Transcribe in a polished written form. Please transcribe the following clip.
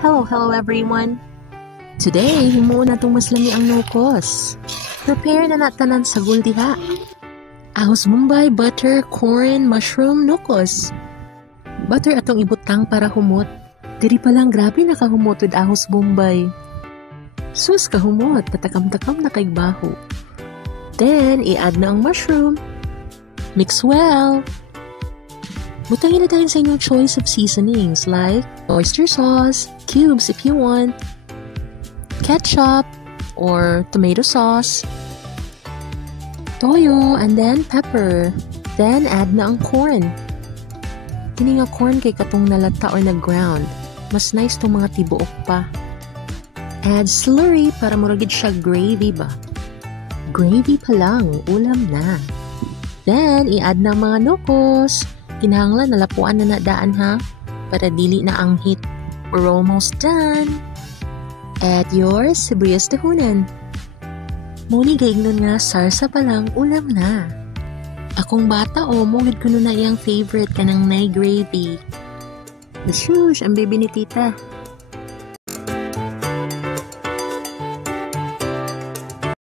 Hello everyone! Today, himuon na itong maslami ang nukos. Prepare na natanan sa guldiha. Ahos Mumbai, butter, corn, mushroom, nukos. Butter atong ibutang para humot. Diri pa lang grabe nakahumot with ahos Mumbai. Sus kahumot, tatakam-takam na kay baho. Then, i-add na ang mushroom. Mix well. Butangin na tayo sa inyong choice of seasonings like oyster sauce, cubes if you want, ketchup, or tomato sauce, toyo, and then pepper. Then, add na ang corn. Kini nga corn kay katong nalata or nag-ground. Mas nice tong mga tibuok pa. Add slurry para muragid siya gravy ba? Gravy pa lang, ulam na. Then, i-add na ang mga nukos. Kinahanglan nalapuan na nadaan ha, para dili na ang hit. We're almost done. Add your sibuyas dahunan. Muni gaignon nga sarsa pa lang, ulam na. Akong bata mungid ko na iyang favorite kanang nay gravy. The shush, ang baby ni tita.